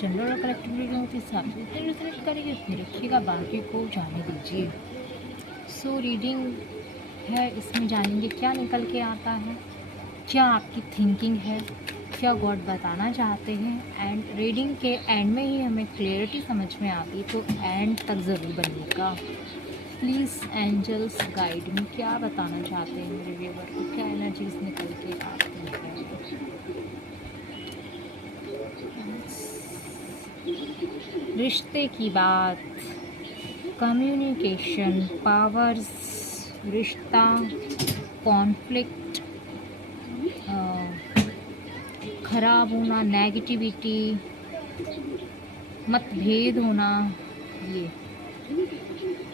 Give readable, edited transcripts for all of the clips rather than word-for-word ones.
General और collective reading के हिसाब से उतने रिजल्ट करिए, उतने रखिएगा, बाकी को जाने दीजिए। सो रीडिंग है, इसमें जानेंगे क्या निकल के आता है, क्या आपकी थिंकिंग है, क्या गॉड बताना चाहते हैं। एंड रीडिंग के एंड में ही हमें क्लियरिटी समझ में आती, तो एंड तक ज़रूर बनिएगा। प्लीज़ एंजल्स गाइड में क्या बताना चाहते हैं मेरे व्यूअर को, क्या एनर्जीज निकल के आती है। रिश्ते की बात, कम्युनिकेशन, पावर्स, रिश्ता, कॉन्फ्लिक्ट, खराब होना, नेगेटिविटी, मतभेद होना, ये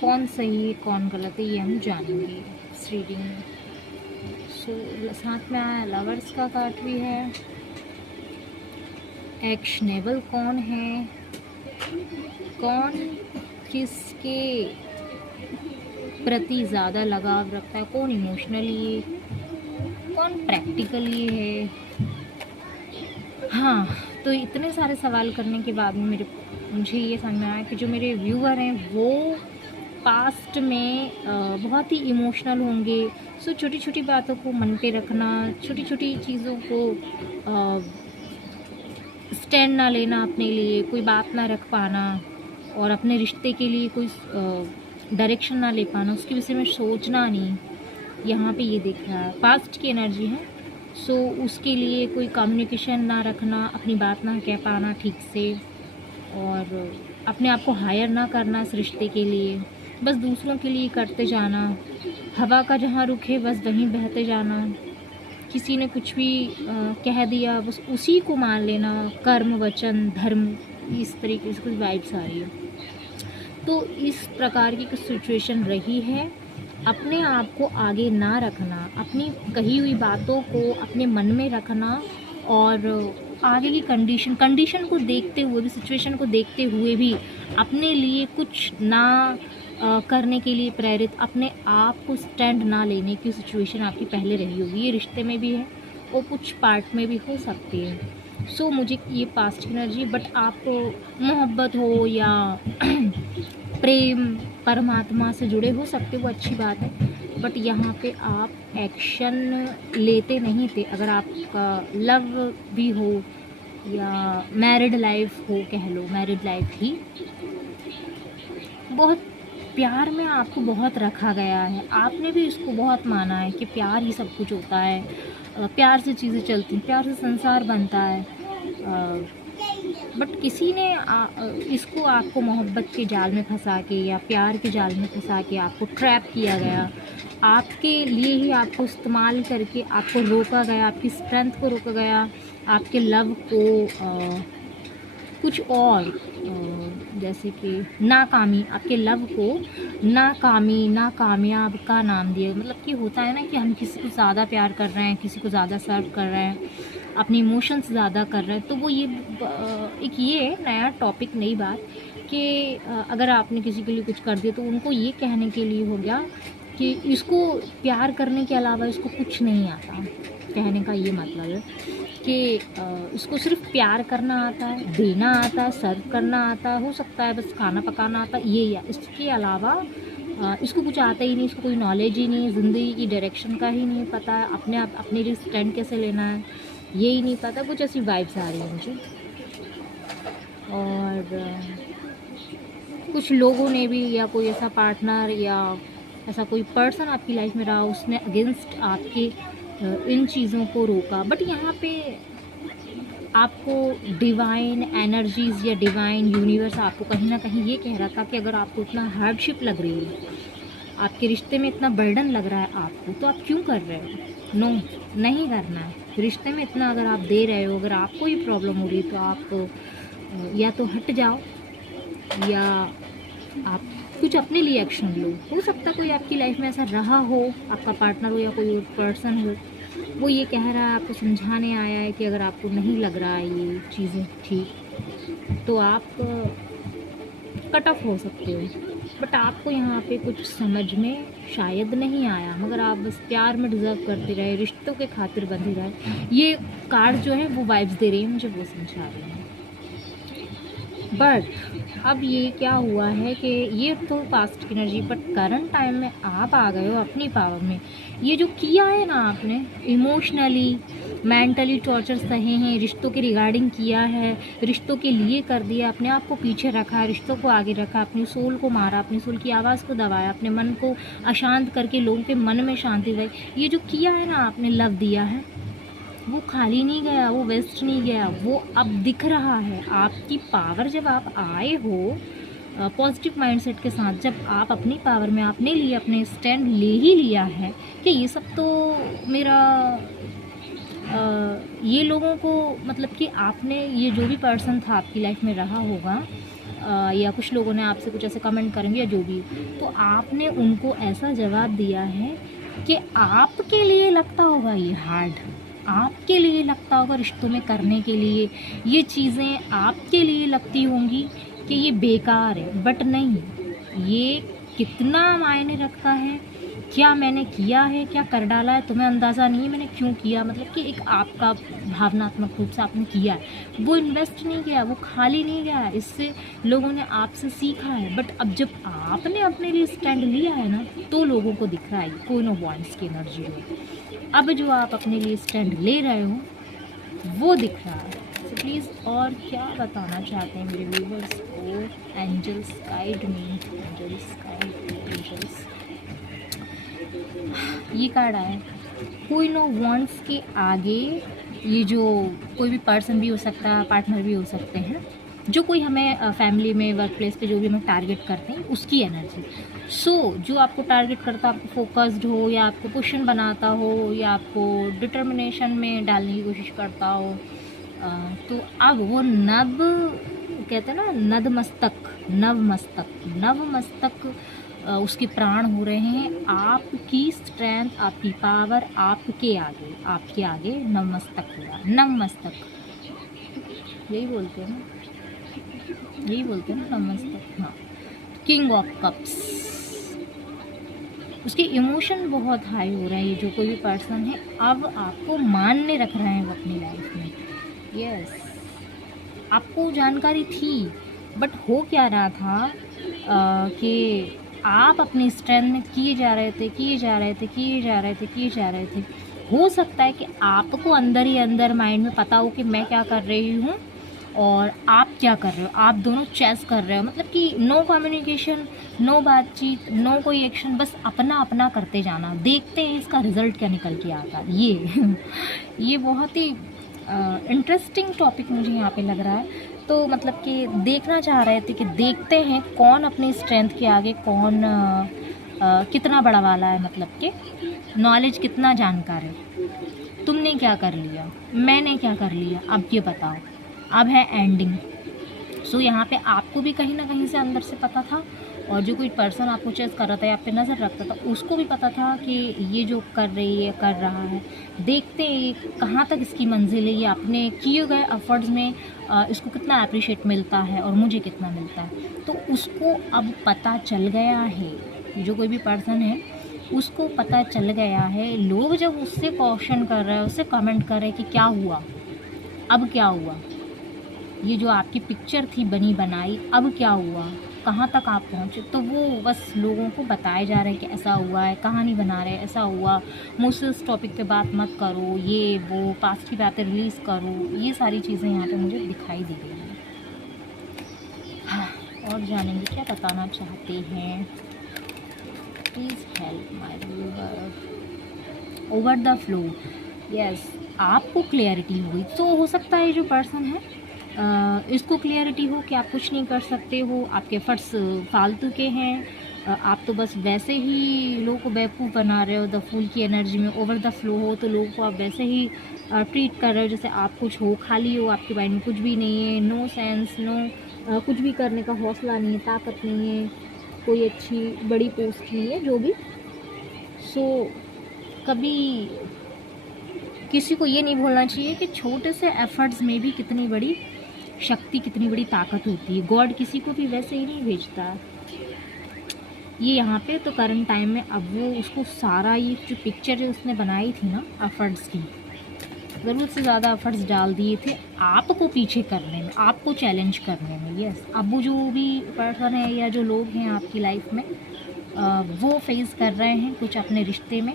कौन सही है कौन गलत है ये हम जानेंगे इस रीडिंग में। सो साथ में आया लवर्स का कार्ड भी है। एक्शनेबल कौन है, कौन किसके प्रति ज़्यादा लगाव रखता है, कौन इमोशनली है, कौन प्रैक्टिकली है। हाँ, तो इतने सारे सवाल करने के बाद में मुझे ये समझ में आया कि जो मेरे व्यूअर हैं वो पास्ट में बहुत ही इमोशनल होंगे। सो छोटी छोटी बातों को मन पे रखना, छोटी छोटी चीज़ों को स्टैंड ना लेना, अपने लिए कोई बात ना रख पाना और अपने रिश्ते के लिए कोई डायरेक्शन ना ले पाना, उसके विषय में सोचना नहीं। यहाँ पे ये दिख रहा है पास्ट की एनर्जी है। सो उसके लिए कोई कम्युनिकेशन ना रखना, अपनी बात ना कह पाना ठीक से, और अपने आप को हायर ना करना इस रिश्ते के लिए, बस दूसरों के लिए करते जाना, हवा का जहाँ रुख है बस वहीं बहते जाना, किसी ने कुछ भी कह दिया बस उसी को मान लेना, कर्म वचन धर्म, इस तरीके से कुछ वाइब्स आ रही है। तो इस प्रकार की कुछ सिचुएशन रही है। अपने आप को आगे ना रखना, अपनी कही हुई बातों को अपने मन में रखना, और आगे की कंडीशन को देखते हुए भी, सिचुएशन को देखते हुए भी अपने लिए कुछ ना करने के लिए प्रेरित, अपने आप को स्टैंड ना लेने की सिचुएशन आपकी पहले रही होगी। ये रिश्ते में भी है और कुछ पार्ट में भी हो सकती है। सो मुझे ये पास्ट एनर्जी, बट आप मोहब्बत हो या प्रेम परमात्मा से जुड़े हो सकते, वो अच्छी बात है, बट यहाँ पे आप एक्शन लेते नहीं थे। अगर आपका लव भी हो या मैरिड लाइफ हो, कह लो मैरिड लाइफ ही, बहुत प्यार में आपको बहुत रखा गया है, आपने भी इसको बहुत माना है कि प्यार ही सब कुछ होता है, प्यार से चीज़ें चलती हैं, प्यार से संसार बनता है। बट किसी ने इसको आपको मोहब्बत के जाल में फंसा के या प्यार के जाल में फंसा के आपको ट्रैप किया गया, आपके लिए ही आपको इस्तेमाल करके आपको रोका गया, आपकी स्ट्रेंथ को रोका गया, आपके लव को कुछ और जैसे कि नाकामी, आपके लव को नाकामी, नाकामयाब का नाम दिया। मतलब कि होता है ना कि हम किसी को ज़्यादा प्यार कर रहे हैं, किसी को ज़्यादा सर्व कर रहे हैं, अपने इमोशंस ज़्यादा कर रहे हैं, तो वो ये एक ये नया टॉपिक, नई बात कि अगर आपने किसी के लिए कुछ कर दिया तो उनको ये कहने के लिए हो गया कि इसको प्यार करने के अलावा इसको कुछ नहीं आता। कहने का ये मतलब है कि इसको सिर्फ प्यार करना आता है, देना आता है, सर्व करना आता है, हो सकता है बस खाना पकाना आता है, ये या इसके अलावा इसको कुछ आता ही नहीं, इसको कोई नॉलेज ही नहीं, ज़िंदगी की डायरेक्शन का ही नहीं पता है, अपने आप अपने लिए स्टैंड कैसे लेना है ये ही नहीं पता। कुछ ऐसी वाइब्स आ रही है मुझे। और कुछ लोगों ने भी, या कोई ऐसा पार्टनर या ऐसा कोई पर्सन आपकी लाइफ में रहा, उसने अगेंस्ट आपके इन चीज़ों को रोका। बट यहाँ पे आपको डिवाइन एनर्जीज़ या डिवाइन यूनिवर्स आपको कहीं ना कहीं ये कह रहा था कि अगर आपको इतना हार्डशिप लग रही है, आपके रिश्ते में इतना बर्डन लग रहा है आपको, तो आप क्यों कर रहे हो? नो, नहीं करना है। रिश्ते में इतना अगर आप दे रहे हो, अगर आपको ये प्रॉब्लम हो रही है, तो आप या तो हट जाओ या आप कुछ अपने लिए एक्शन लो। हो सकता है कोई आपकी लाइफ में ऐसा रहा हो, आपका पार्टनर हो या कोई और पर्सन हो, वो ये कह रहा है, आपको समझाने आया है कि अगर आपको नहीं लग रहा है ये चीज़ें ठीक, तो आप कट ऑफ हो सकते हो। बट आपको यहाँ पे कुछ समझ में शायद नहीं आया, मगर आप बस प्यार में डिज़र्व करते रहे, रिश्तों के खातिर बंधे रहे। ये कार्ड जो है वो वाइब्स दे रही है मुझे, वो समझा रही है। बट अब ये क्या हुआ है कि ये तो पास्ट की एनर्जी, बट करंट टाइम में आप आ गए हो अपनी पावर में। ये जो किया है ना आपने, इमोशनली मेंटली टॉर्चर सहे हैं, रिश्तों के रिगार्डिंग किया है, रिश्तों के लिए कर दिया, अपने आप को पीछे रखा, रिश्तों को आगे रखा, अपनी सोल को मारा, अपनी सोल की आवाज़ को दबाया, अपने मन को अशांत करके लोगों के मन में शांति लाई, ये जो किया है ना आपने, लव दिया है, वो खाली नहीं गया, वो वेस्ट नहीं गया, वो अब दिख रहा है। आपकी पावर, जब आप आए हो पॉजिटिव माइंडसेट के साथ, जब आप अपनी पावर में आपने लिए, अपने स्टैंड ले ही लिया है कि ये सब तो मेरा ये लोगों को, मतलब कि आपने, ये जो भी पर्सन था आपकी लाइफ में रहा होगा, या कुछ लोगों ने आपसे कुछ ऐसे कमेंट करेंगे या जो भी, तो आपने उनको ऐसा जवाब दिया है कि आपके लिए लगता होगा ये हार्ड, आपके लिए लगता होगा रिश्तों में करने के लिए, ये चीज़ें आपके लिए लगती होंगी कि ये बेकार है, बट नहीं, ये कितना मायने रखता है, क्या मैंने किया है, क्या कर डाला है, तुम्हें अंदाज़ा नहीं है मैंने क्यों किया, मतलब कि एक आपका भावनात्मक रूप से आपने किया है, वो इन्वेस्ट नहीं किया, वो खाली नहीं गया है, इससे लोगों ने आपसे सीखा है। बट अब जब आपने अपने लिए स्टैंड लिया है ना, तो लोगों को दिख रहा है क्वीन ऑफ वांड्स की एनर्जी में। अब जो आप अपने लिए स्टैंड ले रहे हो वो दिख रहा है। तो प्लीज़ और क्या बताना चाहते हैं मेरे व्यूवर्स को? Angels guide me, angels guide me, angels. ये कार्ड आया, क्वीन ऑफ वांड्स के आगे ये जो कोई भी पर्सन भी हो सकता है, पार्टनर भी हो सकते हैं, जो कोई हमें फैमिली में, वर्क प्लेस पे जो भी हमें टारगेट करते हैं, उसकी एनर्जी। सो जो आपको टारगेट करता, आपको फोकस्ड हो, या आपको क्वेश्चन बनाता हो, या आपको डिटर्मिनेशन में डालने की कोशिश करता हो, तो अब वो नव, कहते हैं ना, नव मस्तक उसके प्राण हो रहे हैं। आपकी स्ट्रेंथ, आपकी पावर आपके आगे नवमस्तक हुआ, नवमस्तक, यही बोलते हैं ना नवमस्तक, हाँ। किंग ऑफ कप्स, उसके इमोशन बहुत हाई हो रहे हैं, ये जो कोई भी पर्सन है अब आपको मानने रख रहे हैं वो अपनी लाइफ में। यस, आपको जानकारी थी, बट हो क्या रहा था कि आप अपनी स्ट्रेंथ में किए जा रहे थे। हो सकता है कि आपको अंदर ही अंदर माइंड में पता हो कि मैं क्या कर रही हूँ और आप क्या कर रहे हो, आप दोनों चेस कर रहे हो, मतलब कि नो कम्युनिकेशन, नो बातचीत, नो कोई एक्शन, बस अपना अपना करते जाना, देखते हैं इसका रिजल्ट क्या निकल के आता है। ये बहुत ही इंटरेस्टिंग टॉपिक मुझे यहाँ पे लग रहा है। तो मतलब कि देखना चाह रहे थे कि देखते हैं कौन अपनी स्ट्रेंथ के आगे, कौन कितना बड़ा वाला है, मतलब कि नॉलेज कितना जानकार है। तुमने क्या कर लिया, मैंने क्या कर लिया, अब ये बताओ। अब है एंडिंग। सो यहाँ पे आपको भी कहीं ना कहीं से अंदर से पता था, और जो कोई पर्सन आपको चेस कर रहा था या आप पे नज़र रखता था, उसको भी पता था कि ये जो कर रहा है, देखते हैं कहाँ तक इसकी मंजिल है, ये अपने किए गए एफर्ट्स में इसको कितना अप्रिशिएट मिलता है और मुझे कितना मिलता है। तो उसको अब पता चल गया है, जो कोई भी पर्सन है उसको पता चल गया है। लोग जब उससे क्वेश्चन कर रहे हैं, उससे कमेंट कर रहे हैं कि क्या हुआ, अब क्या हुआ, ये जो आपकी पिक्चर थी बनी बनाई, अब क्या हुआ, कहाँ तक आप पहुँचे, तो वो बस लोगों को बताए जा रहे हैं कि ऐसा हुआ है, कहानी बना रहे हैं, ऐसा हुआ, मुझसे इस टॉपिक पे बात मत करो, ये वो पास्ट की बातें रिलीज़ करो, ये सारी चीज़ें यहाँ पे मुझे दिखाई दे रही हैं। हाँ, और जानेंगे क्या बताना चाहते हैं। Please help my viewer, over the flow. Yes, आपको क्लियरिटी हुई, तो हो सकता है जो पर्सन है इसको क्लियरिटी हो कि आप कुछ नहीं कर सकते हो, आपके एफर्ट्स फालतू के हैं, आप तो बस वैसे ही लोगों को बेवकूफ़ बना रहे हो। द फूल की एनर्जी में ओवर द फ्लो हो तो लोगों को आप वैसे ही ट्रीट कर रहे हो जैसे आप कुछ हो, खाली हो, आपके माइंड में कुछ भी नहीं है, नो सेंस, नो कुछ भी करने का हौसला नहीं है, ताकत नहीं है, कोई अच्छी बड़ी पोस्ट नहीं है, जो भी। सो कभी किसी को ये नहीं भूलना चाहिए कि छोटे से एफर्ट्स में भी कितनी बड़ी शक्ति, कितनी बड़ी ताकत होती है। गॉड किसी को भी वैसे ही नहीं भेजता। ये यहाँ पे तो करंट टाइम में अब वो उसको सारा ये जो पिक्चर जो उसने बनाई थी ना एफर्ट्स की, ज़रूरत से ज़्यादा एफर्ट्स डाल दिए थे आपको पीछे करने में, आपको चैलेंज करने में। यस, अब वो जो भी पर्सन है या जो लोग हैं आपकी लाइफ में वो फेस कर रहे हैं कुछ अपने रिश्ते में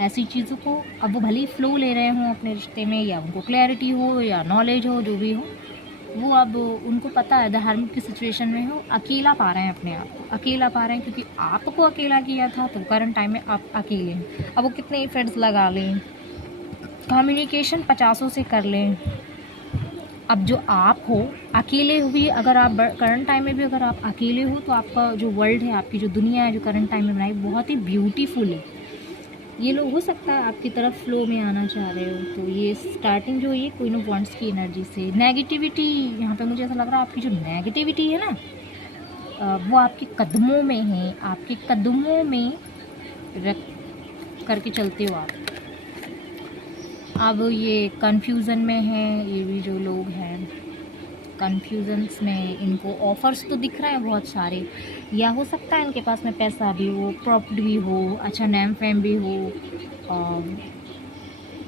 ऐसी चीज़ों को। अब वो भले ही फ्लो ले रहे हों अपने रिश्ते में, या उनको क्लैरिटी हो या नॉलेज हो, जो भी हो, वो अब उनको पता है धार्मिक की सिचुएशन में हो, अकेला पा रहे हैं अपने आप को, अकेला पा रहे हैं क्योंकि आपको अकेला किया था, तो करंट टाइम में आप अकेले हैं। अब वो कितने एफर्ट्स लगा लें, कम्युनिकेशन 50 से कर लें, अब जो आप हो अकेले भी, अगर आप करंट टाइम में भी अगर आप अकेले हो, तो आपका जो वर्ल्ड है, आपकी जो दुनिया है जो करंट टाइम में बनाई, बहुत ही ब्यूटीफुल है। ये लोग हो सकता है आपकी तरफ फ्लो में आना चाह रहे हो, तो ये स्टार्टिंग जो ये क्वीन ऑफ वांड्स की एनर्जी से नेगेटिविटी, यहाँ पे मुझे ऐसा लग रहा है आपकी जो नेगेटिविटी है ना वो आपके कदमों में है, आपके कदमों में रख करके चलते हो आप। अब ये कन्फ्यूज़न में है, ये भी जो लोग हैं कन्फ्यूजन्स में, इनको ऑफ़र्स तो दिख रहे हैं बहुत सारे, या हो सकता है इनके पास में पैसा भी हो, प्रॉपर्टी भी हो, अच्छा नेम फेम भी हो,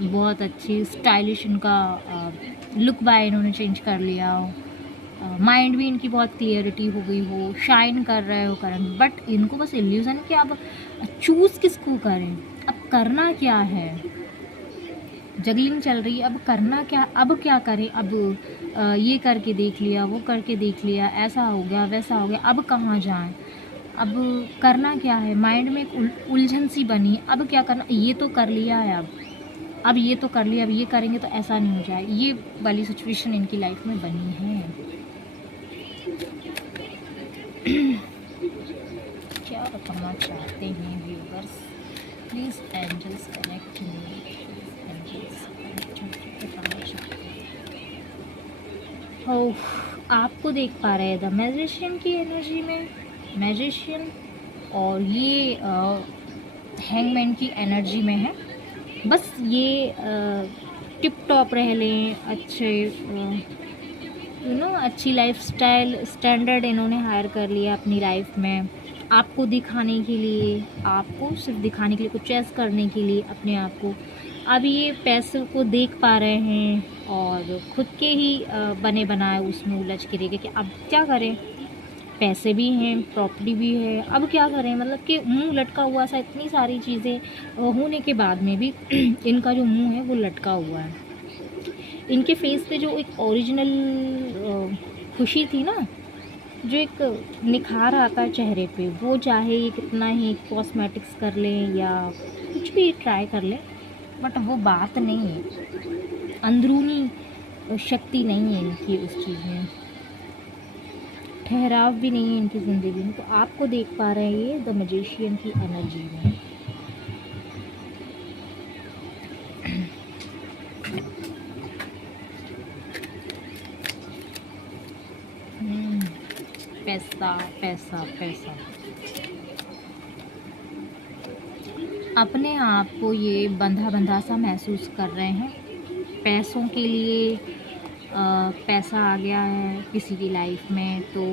बहुत अच्छी स्टाइलिश इनका लुक बाय इन्होंने चेंज कर लिया हो, माइंड भी इनकी बहुत क्लियरिटी हो गई हो, शाइन कर रहे हो करंट, बट इनको बस इल्यूज़न है कि अब चूज़ किसको करें, अब करना क्या है, जगलिंग चल रही है, अब करना क्या, अब क्या करें, अब ये करके देख लिया, वो करके देख लिया, ऐसा हो गया वैसा हो गया, अब कहाँ जाएं, अब करना क्या है, माइंड में एक उलझन सी बनी, अब क्या करना, ये तो कर लिया है, अब ये तो कर लिया, अब ये करेंगे तो ऐसा नहीं हो जाए, ये वाली सिचुएशन इनकी लाइफ में बनी है। क्या बताना चाहते हैं viewers, please angels connect me, oh, आपको देख पा रहे हैं द मैजिशियन की एनर्जी में, मैजिशियन, और ये हैंगमैन की एनर्जी में है। बस ये टिप टॉप रह लें, अच्छे अच्छी लाइफस्टाइल स्टैंडर्ड इन्होंने हायर कर लिया अपनी लाइफ में, आपको दिखाने के लिए, आपको सिर्फ दिखाने के लिए, कुछ चेस करने के लिए अपने आप को। अब ये पैसों को देख पा रहे हैं और खुद के ही बने बनाए उसमें उलझ के रह गए कि अब क्या करें, पैसे भी हैं, प्रॉपर्टी भी है, अब क्या करें, मतलब कि मुंह लटका हुआ सा, इतनी सारी चीज़ें होने के बाद में भी इनका जो मुंह है वो लटका हुआ है। इनके फेस पे जो एक ओरिजिनल खुशी थी ना, जो एक निखार आता है चेहरे पे, वो चाहे ये कितना ही कॉस्मेटिक्स कर लें या कुछ भी ट्राई कर लें, बट वो बात नहीं है, अंदरूनी शक्ति नहीं है इनकी उस चीज़ में, ठहराव भी नहीं है इनकी ज़िंदगी में। तो आपको देख पा रहे हैं ये द मैजिशियन की एनर्जी में। पैसा पैसा पैसा, अपने आप को ये बंधा बंधा सा महसूस कर रहे हैं, पैसों के लिए पैसा आ गया है किसी की लाइफ में, तो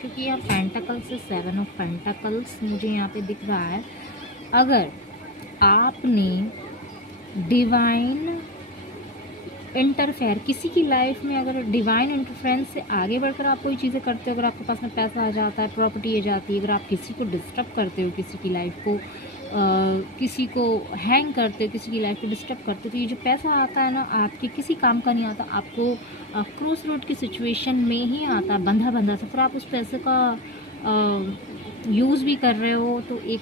क्योंकि यहाँ पेंटाकल्स से 7 ऑफ पेंटाकल्स मुझे यहाँ पे दिख रहा है। अगर आपने डिवाइन इंटरफेयर किसी की लाइफ में, अगर डिवाइन इंटरफेरेंस से आगे बढ़कर आप कोई चीज़ें करते हो, अगर आपके पास में पैसा आ जाता है, प्रॉपर्टी आ जाती है, अगर आप किसी को डिस्टर्ब करते हो, किसी की लाइफ को किसी को हैंग करते हो, किसी की लाइफ को डिस्टर्ब करते हो, तो ये जो पैसा आता है ना, आपके किसी काम का नहीं आता, आपको क्रॉस रोड की सिचुएशन में ही आता, बंधा बंधा सा, फिर आप उस पैसे का यूज़ भी कर रहे हो, तो एक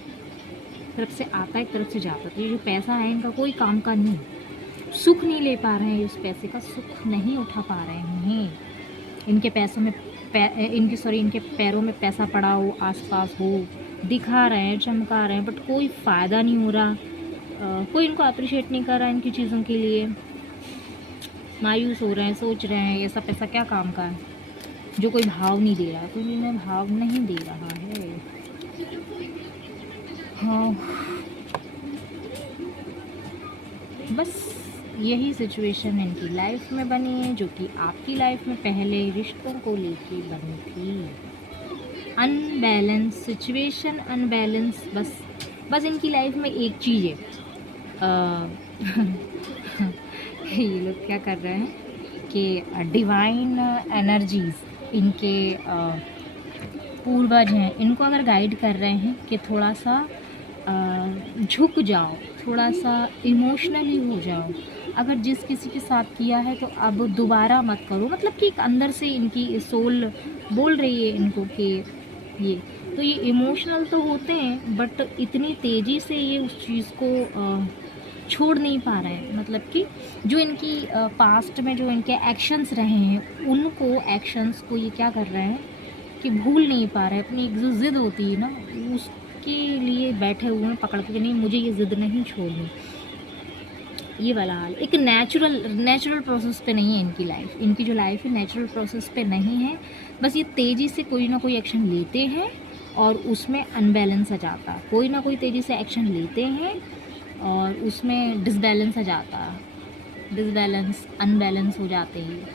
तरफ से आता है एक तरफ से जाता है। तो ये जो पैसा है इनका कोई काम का नहीं, सुख नहीं ले पा रहे हैं, उस पैसे का सुख नहीं उठा पा रहे हैं। इनके पैसों में इनके पैरों में पैसा पड़ा हो, आसपास हो, दिखा रहे हैं, चमका रहे हैं, बट कोई फ़ायदा नहीं हो रहा, कोई इनको अप्रिशिएट नहीं कर रहा है इनकी चीज़ों के लिए, मायूस हो रहे हैं, सोच रहे हैं ये सब पैसा क्या काम का है, जो कोई भाव नहीं दे रहा, कोई इन्हें भाव नहीं दे रहा है। हाँ, बस यही सिचुएशन इनकी लाइफ में बनी है, जो कि आपकी लाइफ में पहले रिश्तों को लेके बनी थी। अनबैलेंस सिचुएशन, अनबैलेंस, बस इनकी लाइफ में एक चीज़ है, ये लोग क्या कर रहे हैं कि डिवाइन एनर्जीज इनके पूर्वज हैं, इनको अगर गाइड कर रहे हैं कि थोड़ा सा झुक जाओ, थोड़ा सा इमोशनली हो जाओ। अगर जिस किसी के साथ किया है तो अब दोबारा मत करो, मतलब कि एक अंदर से इनकी सोल बोल रही है इनको कि ये तो ये इमोशनल तो होते हैं बट इतनी तेज़ी से ये उस चीज़ को छोड़ नहीं पा रहे हैं। मतलब कि जो इनकी पास्ट में जो इनके एक्शंस रहे हैं उनको एक्शंस को ये क्या कर रहे हैं कि भूल नहीं पा रहे हैं। अपनी एक जो ज़िद होती है ना उसके लिए बैठे हुए हैं पकड़ के, नहीं मुझे ये ज़िद नहीं छोड़नी। ये वाला हाल एक नेचुरल प्रोसेस पे नहीं है इनकी लाइफ। इनकी जो लाइफ है नेचुरल प्रोसेस पे नहीं है, बस ये तेज़ी से कोई ना कोई एक्शन लेते हैं और उसमें अनबैलेंस आ जाता है। कोई ना कोई तेज़ी से एक्शन लेते हैं और उसमें डिसबैलेंस आ जाता है, अनबैलेंस हो जाते हैं।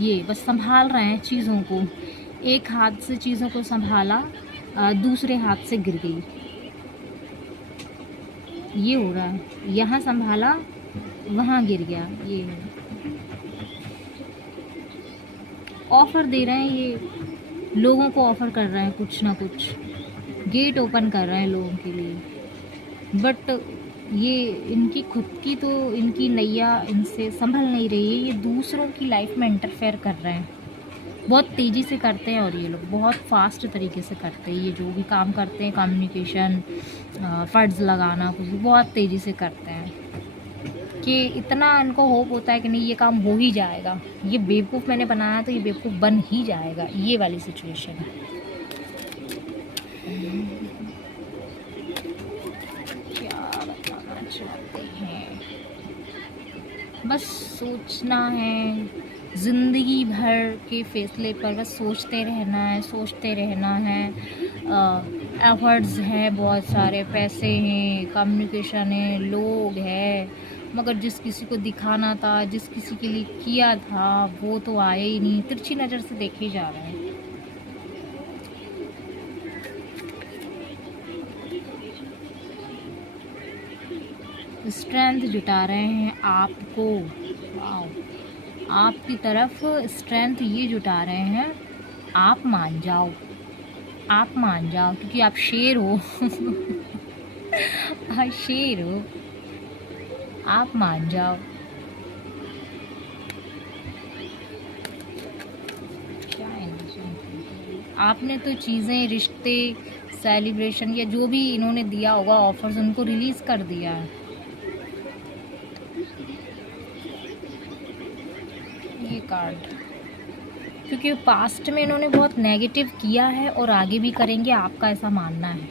ये बस संभाल रहे हैं चीज़ों को, एक हाथ से चीज़ों को संभाला, दूसरे हाथ से गिर गई। ये हो रहा है, यहाँ संभाला वहाँ गिर गया। ये है ऑफ़र दे रहे हैं, ये लोगों को ऑफ़र कर रहे हैं, कुछ ना कुछ गेट ओपन कर रहे हैं लोगों के लिए। बट ये इनकी खुद की तो इनकी नैया इनसे संभल नहीं रही है, ये दूसरों की लाइफ में इंटरफेयर कर रहे हैं। बहुत तेज़ी से करते हैं और ये लोग बहुत फास्ट तरीके से करते हैं। ये जो भी काम करते हैं कम्युनिकेशन, फंड्स लगाना, कुछ बहुत तेज़ी से करते हैं कि इतना इनको होप होता है कि नहीं ये काम हो ही जाएगा, ये बेवकूफ़ मैंने बनाया तो ये बेवकूफ़ बन ही जाएगा। ये वाली सिचुएशन है। क्या बताना चाहते हैं, बस सोचना है ज़िंदगी भर के फ़ैसले पर, बस सोचते रहना है। एफर्ट्स हैं, बहुत सारे पैसे हैं, कम्युनिकेशन है, लोग हैं, मगर जिस किसी को दिखाना था, जिस किसी के लिए किया था वो तो आए ही नहीं, तिरछी नज़र से देखे जा रहे हैं। स्ट्रेंथ जुटा रहे हैं आपको, वाओ, आपकी तरफ स्ट्रेंथ ये जुटा रहे हैं। आप मान जाओ क्योंकि आप शेर हो। आप शेर हो, आप मान जाओ। क्या आपने तो चीज़ें, रिश्ते, सेलिब्रेशन या जो भी इन्होंने दिया होगा ऑफर्स, उनको रिलीज़ कर दिया है। ये कार्ड क्योंकि पास्ट में इन्होंने बहुत नेगेटिव किया है और आगे भी करेंगे, आपका ऐसा मानना है।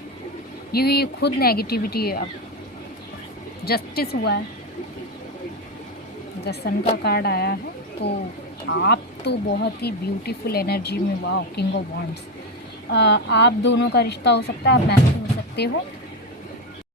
ये खुद नेगेटिविटी है। अब जस्टिस हुआ है, द सन का कार्ड आया है, तो आप तो बहुत ही ब्यूटीफुल एनर्जी में, वाओ, किंग ऑफ वॉन्ड्स। आप दोनों का रिश्ता हो सकता है, आप मैच हो सकते हो।